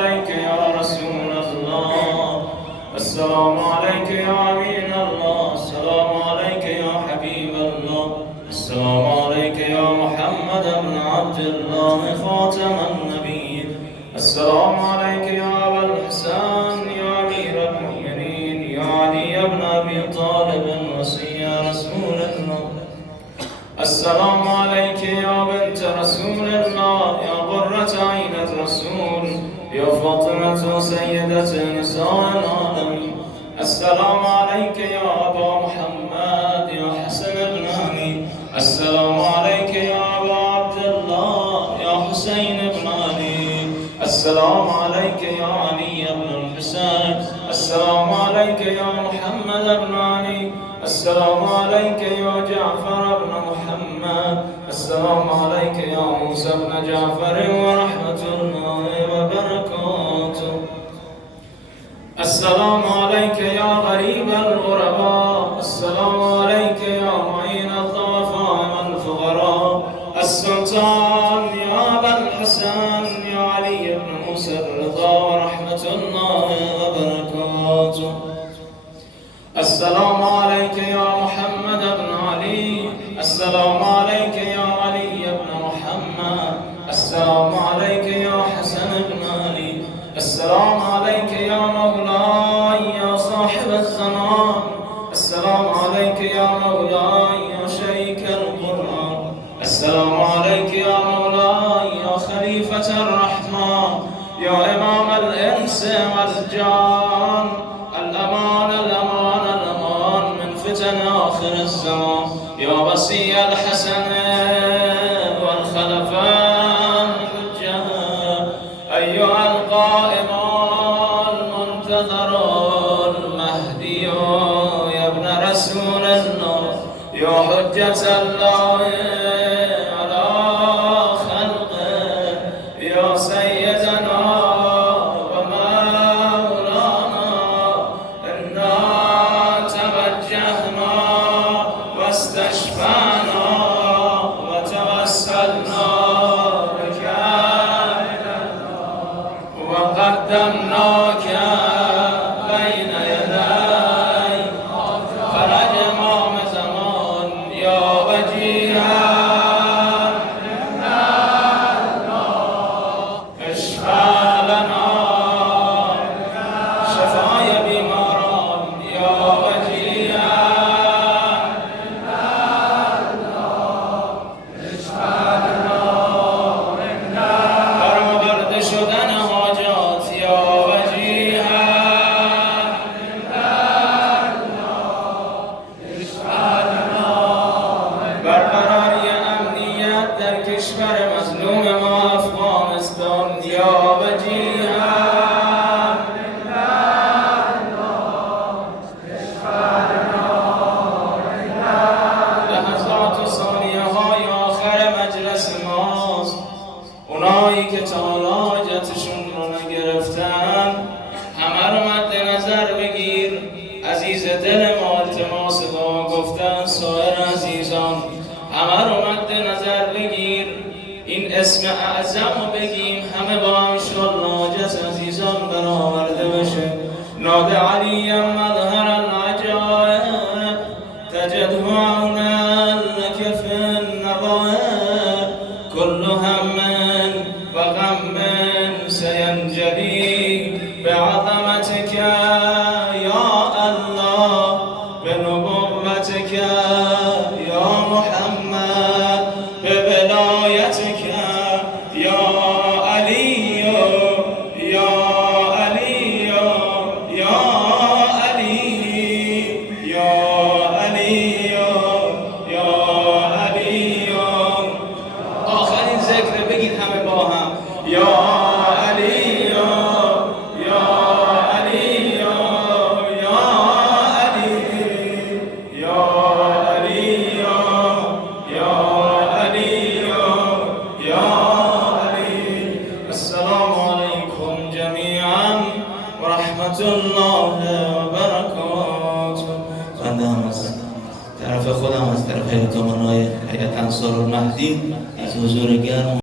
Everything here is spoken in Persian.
عليك يا رسول الله، السلام عليك يا أمين الله، السلام عليك يا حبيب الله، السلام عليك يا محمد بن عبد الله خاتم النبيين، السلام عليك يا أبا الحسن يا أمير المؤمنين يا علي بن أبي طالب وصي رسول الله، السلام عليك يا بنت رسول الله يا قرة عين الرسول يا فاطمة سيدة نساء العالمين، السلام عليك يا أبا محمد يا حسن بن علي، السلام عليك يا أبا عبد الله يا حسين بن علي، السلام عليك يا علي بن الحسين، السلام عليك يا محمد بن علي، السلام عليك يا جعفر بن محمد، السلام عليك يا موسى بن جعفر ورحمة الله وبركاته، السلام عليك يا غريب الغرباء، السلام عليك يا معين الضعفاء والفقراء، السلطان يا أبا الحسن يا علي بن موسى الرضا ورحمة الله وبركاته، السلام عليك يا محمد بن علي، السلام عليك يا علي بن محمد، السلام عليك يا حسن بن علي، السلام عليك يا مولاي يا صاحب الزمان، السلام عليك يا مولاي يا شريك القرآن، السلام عليك يا مولاي يا خليفة الرحمن يا إمام الإنس والجان، الأمان الأمان الأمان من فتن آخر الزمان يا وصي الحسن والخلفاء الحجة، أيها القائم المنتظر المهدي يا ابن رسول الله يا حجة الله على خلقه يا سيدنا واستشفانا وتوسلنا بك إلى الله وقدمناك بين يدي فرج إمام زمان يا وجيها اشفى لنا شفايا بمرض يا وجيها کشور مظلوم ما افغانستان یا وجیها لحظات و ثانیه های آخر مجلس ماست، اونایی که تا حاجتشون رو نگرفتن همه رو مد نظر بگیر، عزیز دل ما التماس دعا گفتن، سایر عزیزان همه رو مد نظر بگیر، این اسم اعظم رو بگیم همه با هم انشاءالله حاجت عزیزان برآورده بشه. ناد علی مظهر العجائب تجده عونا لك في النظائر، كل هم وغم سينجلي بعظمتك يا الله، بنبوتك يا محمد، بولايتك يا علي يا علي يا علي يا علي يا علي. آخرین ذکر بگید همه با هم یا رحمت الله و برکاته. بنده هم از طرف خودم از طرف هیئت امنای هیئت انصار المهدی از حضور گرم